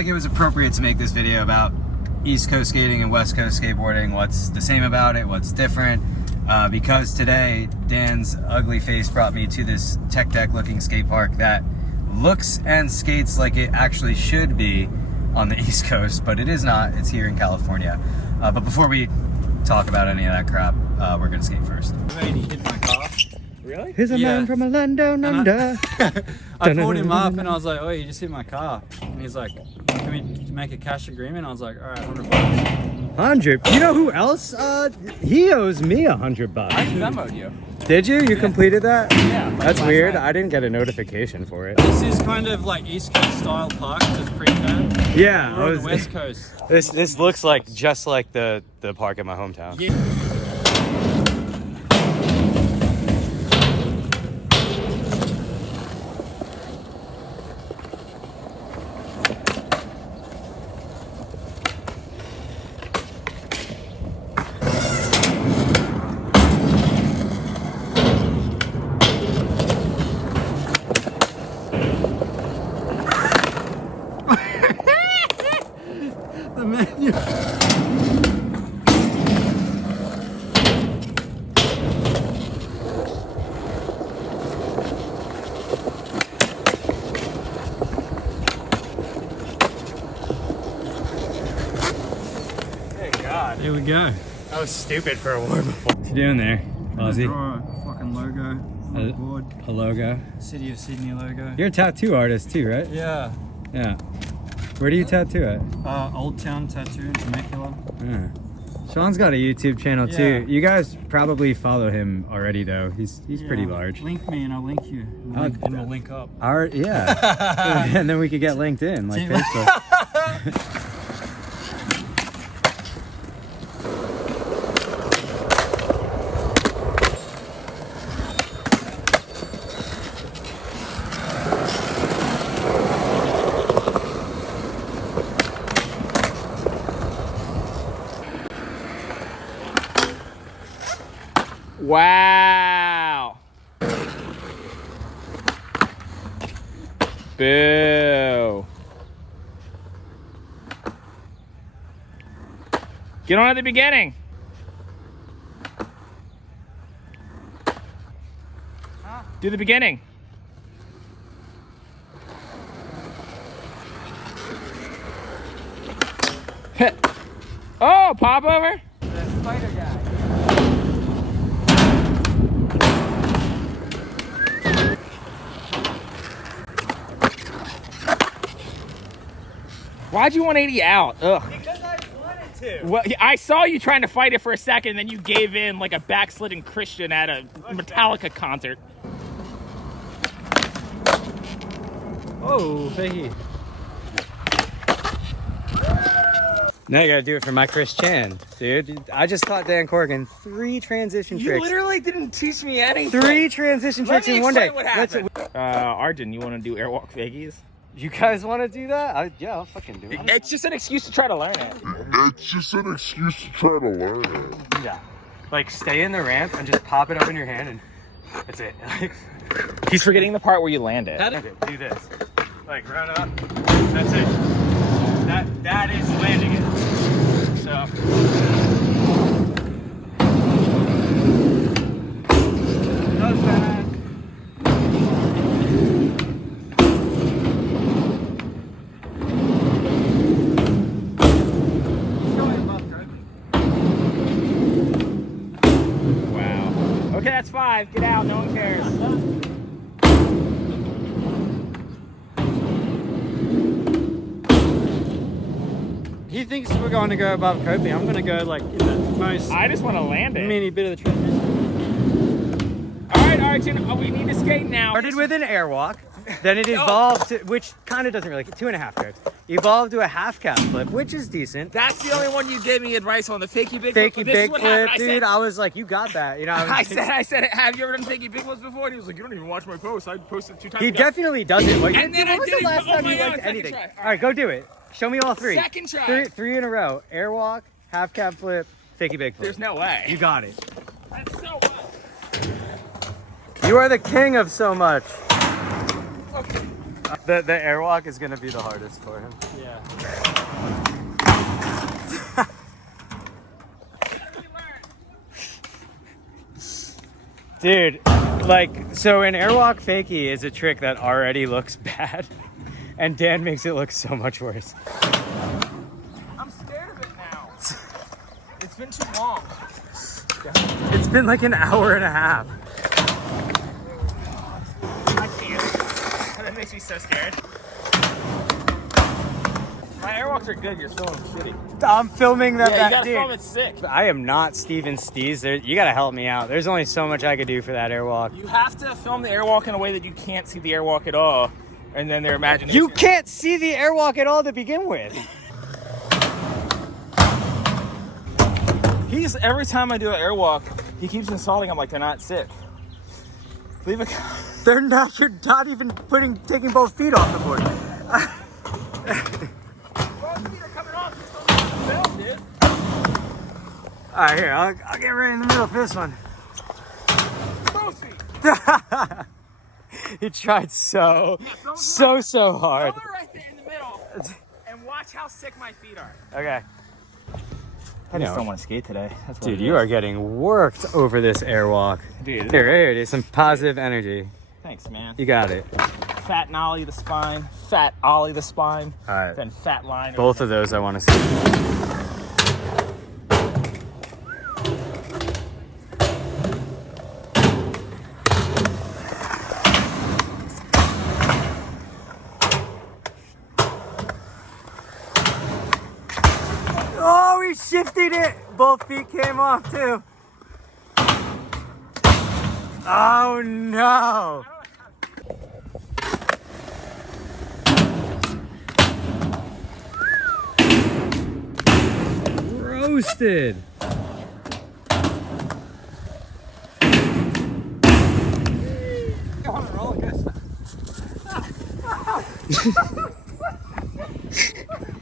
like it was appropriate to make this video about East Coast skating and West Coast skateboarding, what's the same about it, what's different, because today Dan's ugly face brought me to this tech deck looking skate park that looks and skates like it actually should be on the East Coast, but it is not. It's here in California. But before we talk about any of that crap, we're gonna skate first. He hit my car. Really? Here's a man from a land down under. I pulled him up and I was like, oh, you just hit my car. And he's like, can we make a cash agreement? I was like, all right, $100. 100. You know who else? He owes me $100. I Venmo'd you. Did you? You completed that? Yeah. That's weird. I didn't get a notification for it. This is kind of like East Coast style park, just pre-curved. Yeah. We're on the West Coast. This looks like just like the park in my hometown. Yeah. The menu. Thank God. Here we go. That was stupid for a warm-up. What you doing there, Ozzy? Draw a fucking logo on the board. A logo? City of Sydney logo. You're a tattoo artist too, right? Yeah. Yeah. Where do you tattoo at? Old Town Tattoo in Temecula. Yeah. Sean's got a YouTube channel too. You guys probably follow him already though. He's pretty large. Link me and I'll link you. And we'll link up. Yeah. And then we could get linked in like Facebook. Wow. Boo. Get on at the beginning. Do the beginning. Oh, pop over. The spider guy. Why'd you 180 out? Ugh. Because I wanted to. Well, I saw you trying to fight it for a second, then you gave in like a backslidden Christian at a Metallica concert. Oh, thank Now you gotta do it for my Chris Chan, dude. I just taught Dan Corrigan 3 transition tricks. You literally didn't teach me anything. 3 transition tricks in one day. What happened. Arjun, you want to do airwalk fakies? You guys want to do that? Yeah, I'll fucking do it. It's just an excuse to try to learn it. Yeah. Like, stay in the ramp and just pop it up in your hand and that's it. He's forgetting the part where you land it. Okay, do this. Like, run up. That's it. That is landing it. So. That was bad. Okay, that's 5. Get out. No one cares. He thinks we're going to go above Kobe. I'm going to go like in the most I just want to land it. mini bit of the transition. All right, Arjun. We need to skate now. Started with an airwalk, then it evolved to, which kind of doesn't really, 2.5 curves. Evolved to a half cap flip, which is decent. That's the only one you gave me advice on, the fakey big Fakey flip. This is big what flip, happened. dude. I was like, you got that. You know, I said, have you ever done fakey big flips before? And he was like, you don't even watch my posts. I posted 2 times He ago. definitely does it. Like, And then when I was did the it last on time my you own. liked Second anything? try. All right, go do it. Show me all 3. Second try. 3 in a row. Airwalk, half cap flip, fakey big flip. There's no way. You got it. That's so much. You are the king of so much. Okay. The airwalk is gonna be the hardest for him. Yeah. Dude, like, so an airwalk fakie is a trick that already looks bad, and Dan makes it look so much worse. I'm scared of it now. It's been too long. It's been like an hour and a half. I can't. That makes me so scared. My airwalks are good. You're filming shitty. I'm filming that. Yeah, you gotta dude. film it sick. I am not Steven Stees. You gotta help me out. There's only so much I could do for that airwalk. You have to film the airwalk in a way that you can't see the airwalk at all, and then their imagination. You can't see the airwalk at all to begin with. He's every time I do an airwalk, he keeps insulting. I'm like, they're not sick. Leave a. They're not. You're not even taking both feet off the board. Both feet are coming off. Just don't film, dude. All right, here. I'll get right in the middle of this one. Both feet. He tried so hard. Film it right there in the middle, and watch how sick my feet are. Okay. I just don't want to skate today. That's what Dude, it you is. are getting worked over this airwalk. Dude. Here, dude, some positive energy. Thanks, man. You got it. Fat nollie the spine, fat ollie the spine, All right. then fat line. Both of those I want to see. Oh, he shifted it. Both feet came off too. Oh no. Roasted.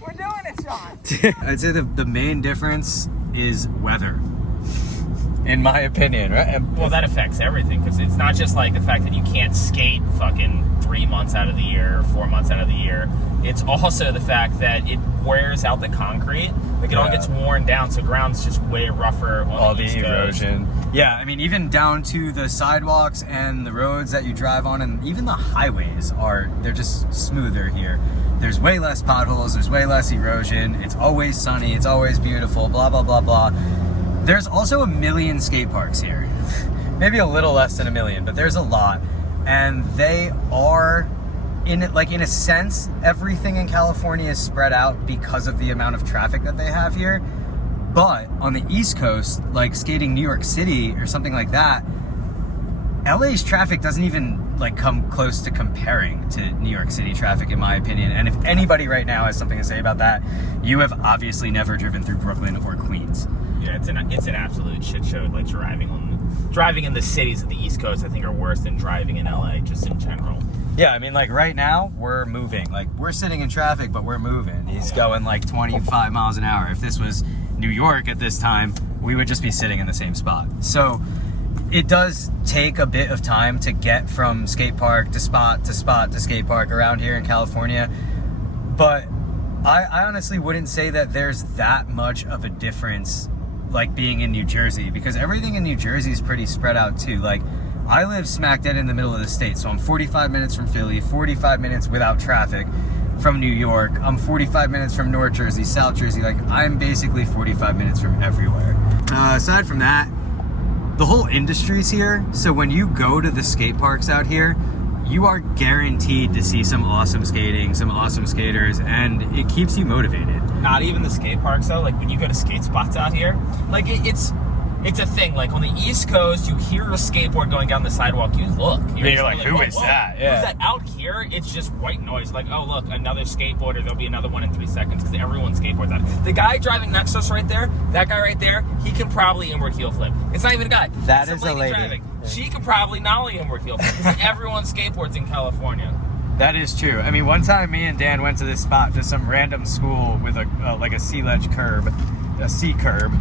We're doing it, Sean. I'd say the main difference is weather, in my opinion, right? Well, that affects everything because it's not just like the fact that you can't skate fucking 3 months out of the year or 4 months out of the year. It's also the fact that it wears out the concrete. Like it all gets worn down, so ground's just way rougher on All the East Coast. erosion. Yeah, I mean, even down to the sidewalks and the roads that you drive on, and even the highways they're just smoother here. There's way less potholes, there's way less erosion, it's always sunny, it's always beautiful, blah, blah, blah, blah. There's also 1 million skate parks here. Maybe a little less than 1 million, but there's a lot. And they are, in a sense, everything in California is spread out because of the amount of traffic that they have here. But on the East Coast, like skating New York City or something like that, LA's traffic doesn't even like come close to comparing to New York City traffic, in my opinion. And if anybody right now has something to say about that, you have obviously never driven through Brooklyn or Queens. Yeah, it's an absolute shit show. Like driving in the cities of the East Coast, I think, are worse than driving in LA, just in general. Yeah, I mean, like right now we're moving. Like we're sitting in traffic, but we're moving. He's going like 25 miles an hour. If this was New York at this time, we would just be sitting in the same spot. So it does take a bit of time to get from skate park to spot to spot to skate park around here in California. But I honestly wouldn't say that there's that much of a difference like being in New Jersey, because everything in New Jersey is pretty spread out too. Like I live smack dead in the middle of the state, so I'm 45 minutes from Philly, 45 minutes without traffic from New York. I'm 45 minutes from North Jersey, South Jersey. Like I'm basically 45 minutes from everywhere. Aside from that, the whole industry's here. So when you go to the skate parks out here, you are guaranteed to see some awesome skating, some awesome skaters, and it keeps you motivated. Not even the skate parks though. Like when you go to skate spots out here, like it's a thing. Like on the East Coast, you hear a skateboard going down the sidewalk, you look. You're like, who is that? Yeah. Who's that? Out here, it's just white noise. Like, oh look, another skateboarder. There'll be another one in 3 seconds because everyone skateboards out. The guy driving next to us right there, that guy right there, he can probably inward heel flip. It's not even a guy. That It's is a lady. driving. She can probably nollie inward heel flip because everyone skateboards in California. That is true. I mean, one time me and Dan went to this spot, just some random school with a sea ledge curb, a C curb,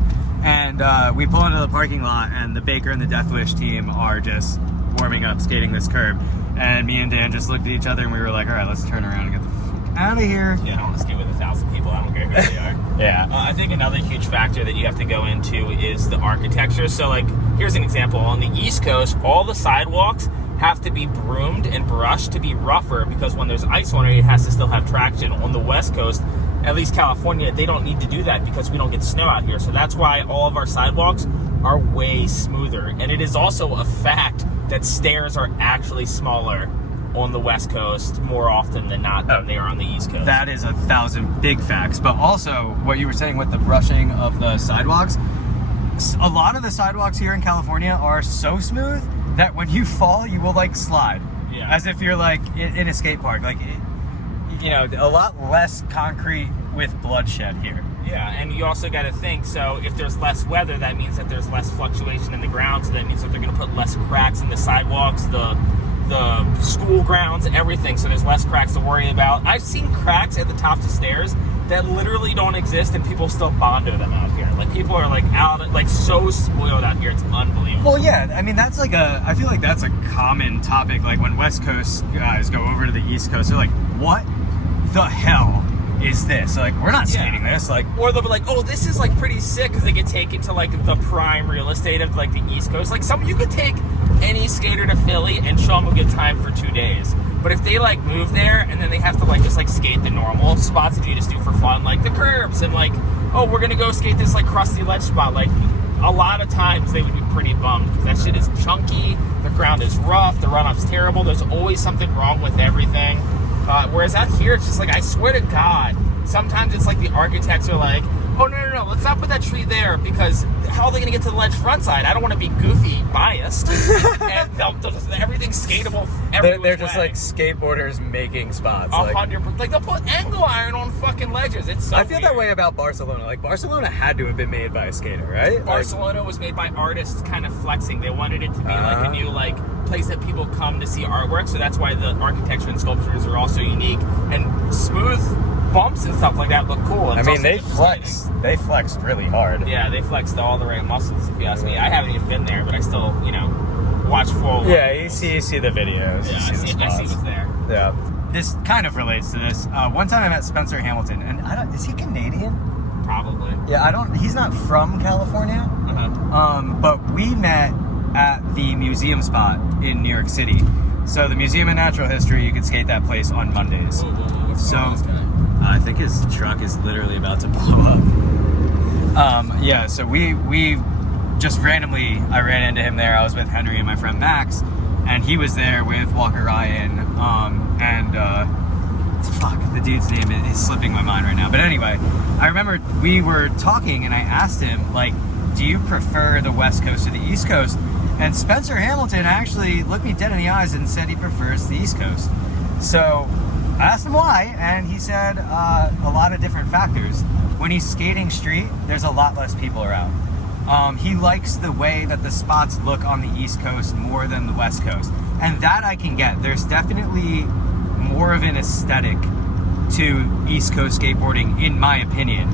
and we pull into the parking lot, and the Baker and the Death Wish team are just warming up, skating this curb. And me and Dan just looked at each other and we were like, all right, let's turn around and get the fuck out of here. Yeah, I don't want to skate with 1,000 people. I don't care who they are. Yeah. I think another huge factor that you have to go into is the architecture. So, like, here's an example. On the East Coast, all the sidewalks have to be broomed and brushed to be rougher because when there's ice on it, it has to still have traction. On the West Coast, at least California, they don't need to do that because we don't get snow out here. So that's why all of our sidewalks are way smoother. And it is also a fact that stairs are actually smaller on the West Coast more often than not than they are on the East Coast. That is 1,000 big facts. But also, what you were saying with the brushing of the sidewalks, a lot of the sidewalks here in California are so smooth that when you fall, you will like slide. Yeah. As if you're like in a skate park. Like, you know, a lot less concrete with bloodshed here. Yeah, and you also got to think, so if there's less weather, that means that there's less fluctuation in the ground, so that means that they're going to put less cracks in the sidewalks, the school grounds, everything, so there's less cracks to worry about. I've seen cracks at the tops of stairs that literally don't exist, and people still bondo them out here. Like, people are, like, out, like, so spoiled out here, it's unbelievable. Well, yeah, I mean, that's like I feel like that's a common topic, like, when West Coast guys go over to the East Coast, they're like, what the hell is this? Like, we're not skating this. Like, or they'll be like, oh, this is like pretty sick because they get taken to like the prime real estate of like the East Coast. Like, you could take any skater to Philly and show them a good time for 2 days. But if they like move there and then they have to like just like skate the normal spots that you just do for fun, like the curbs and like, oh, we're gonna go skate this like crusty ledge spot, like a lot of times they would be pretty bummed because that shit is chunky, the ground is rough, the run-up's terrible, there's always something wrong with everything. Whereas out here, it's just like, I swear to God, sometimes it's like the architects are like, oh, no, let's not put that tree there because how are they going to get to the ledge front side? I don't want to be goofy biased. And everything's skatable every they're which just way. like skateboarders making spots. 100%. Like, they'll put angle iron on fucking ledges. It's so I feel weird. that way about Barcelona. Like, Barcelona had to have been made by a skater, right? Barcelona was made by artists kind of flexing. They wanted it to be like a new like place that people come to see artwork. So that's why the architecture and sculptures are also unique and smooth. Bumps and stuff like that look cool. I mean, they flexed really hard. Yeah, they flexed all the right muscles, if you ask me. I haven't even been there, but I still, watch full. Yeah, you see the videos. Yeah, I see what's there. Yeah. This kind of relates to this. One time I met Spencer Hamilton, and is he Canadian? Probably. Yeah, he's not from California. But we met at the museum spot in New York City. So the Museum of Natural History, you could skate that place on Mondays. What's So wrong with this guy? I think his truck is literally about to blow up. Yeah, so we just randomly, I ran into him there. I was with Henry and my friend Max, and he was there with Walker Ryan, fuck, the dude's name is slipping my mind right now. But anyway, I remember we were talking and I asked him, like, do you prefer the West Coast or the East Coast? And Spencer Hamilton actually looked me dead in the eyes and said he prefers the East Coast. So I asked him why, and he said a lot of different factors. When he's skating street, there's a lot less people around. He likes the way that the spots look on the East Coast more than the West Coast. And that I can get. There's definitely more of an aesthetic to East Coast skateboarding, in my opinion.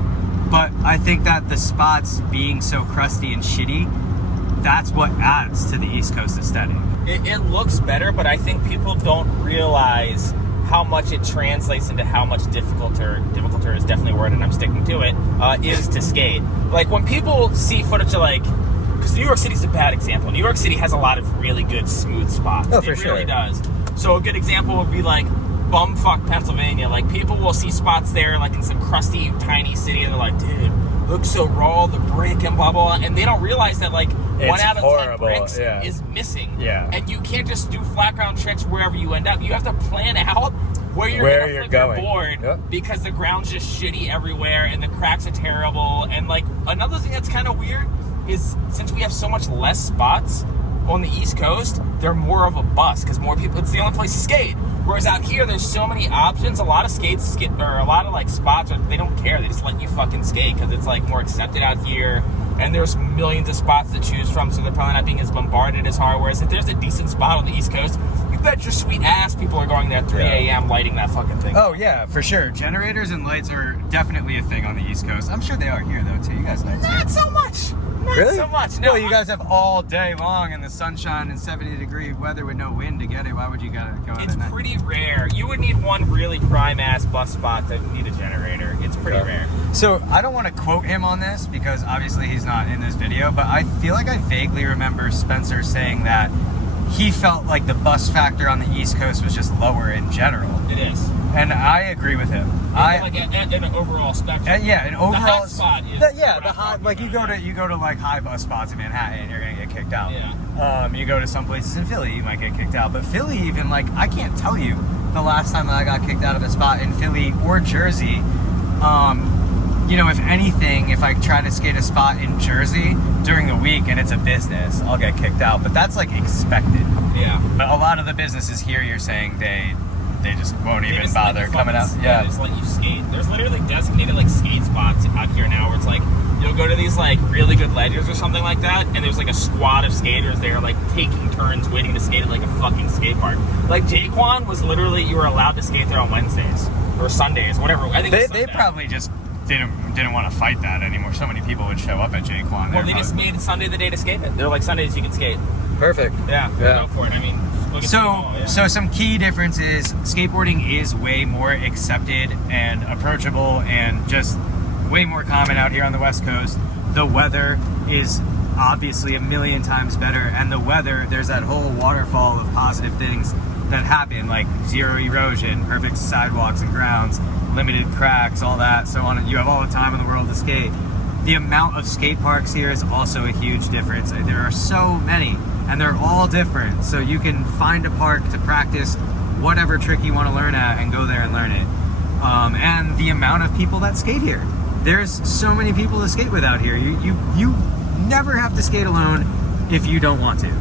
But I think that the spots being so crusty and shitty, that's what adds to the East Coast aesthetic. It looks better, but I think people don't realize how much it translates into how much difficulter is definitely a word, and I'm sticking to it, is to skate. Like, when people see footage of, like, because New York City's a bad example. New York City has a lot of really good smooth spots. Oh, for It sure. really does. So a good example would be, like, bumfuck Pennsylvania. Like, people will see spots there, like, in some crusty, tiny city, and they're like, dude, looks so raw, the brick and blah, blah, blah. And they don't realize that, like, It's 1 out of 10 horrible, bricks yeah. is missing. Yeah. And you can't just do flat ground tricks wherever you end up. You have to plan out where you're going to flip your board, Yep. because the ground's just shitty everywhere and the cracks are terrible. And, like, another thing that's kind of weird is since we have so much less spots on the East Coast, they're more of a bust because more people, it's the only place to skate. Whereas out here, there's so many options. A lot of or a lot of like spots, they don't care. They just let you fucking skate because it's like more accepted out here. And there's millions of spots to choose from, so they're probably not being as bombarded as hard. Whereas if there's a decent spot on the East Coast, you bet your sweet ass people are going there at 3 a.m. lighting that fucking thing. Oh yeah, for sure. Generators and lights are definitely a thing on the East Coast. I'm sure they are here though too. You guys lights. Not so much. Not Really? so much. No, Well, you guys have all day long in the sunshine and 70-degree weather with no wind to get it. Why would you gotta go out it's at night? pretty rare. You would need one really prime ass bus spot to need a generator. It's pretty rare. So I don't want to quote him on this because obviously he's not in this video, but I feel like I vaguely remember Spencer saying that he felt like the bus factor on the East Coast was just lower in general. It is. And I agree with him. Like at an overall spectrum. Yeah, an overall The hot spot is. the hot, like you go to like high bus spots in Manhattan, you're gonna get kicked out. Yeah. You go to some places in Philly, you might get kicked out. But Philly, even like I can't tell you the last time I got kicked out of a spot in Philly or Jersey. You know, if anything, if I try to skate a spot in Jersey during the week and it's a business, I'll get kicked out. But that's like expected. Yeah. But a lot of the businesses here, you're saying they just won't They even just bother let you coming out. fucking- Yeah. They just let you skate. There's literally designated like skate spots out here now where it's like you'll go to these like really good ledges or something like that, and there's like a squad of skaters there like taking turns waiting to skate at like a fucking skate park. Like Jaquan was literally, you were allowed to skate there on Wednesdays or Sundays, whatever. I think it was They Sunday. probably just didn't want to fight that anymore. So many people would show up at Jaquan. Well, they just made Sunday the day to skate it. They're like Sundays you can skate. perfect. Yeah. Go for it. I mean, look at the ball, yeah. So some key differences. Skateboarding is way more accepted and approachable and just way more common out here on the West Coast. The weather is obviously a million times better, and the weather, there's that whole waterfall of positive things that happen, like zero erosion, perfect sidewalks and grounds, limited cracks, all that, so on. You have all the time in the world to skate. The amount of skate parks here is also a huge difference. There are so many, and they're all different. So you can find a park to practice whatever trick you want to learn at and go there and learn it. And the amount of people that skate here. There's so many people to skate with out here. You never have to skate alone if you don't want to.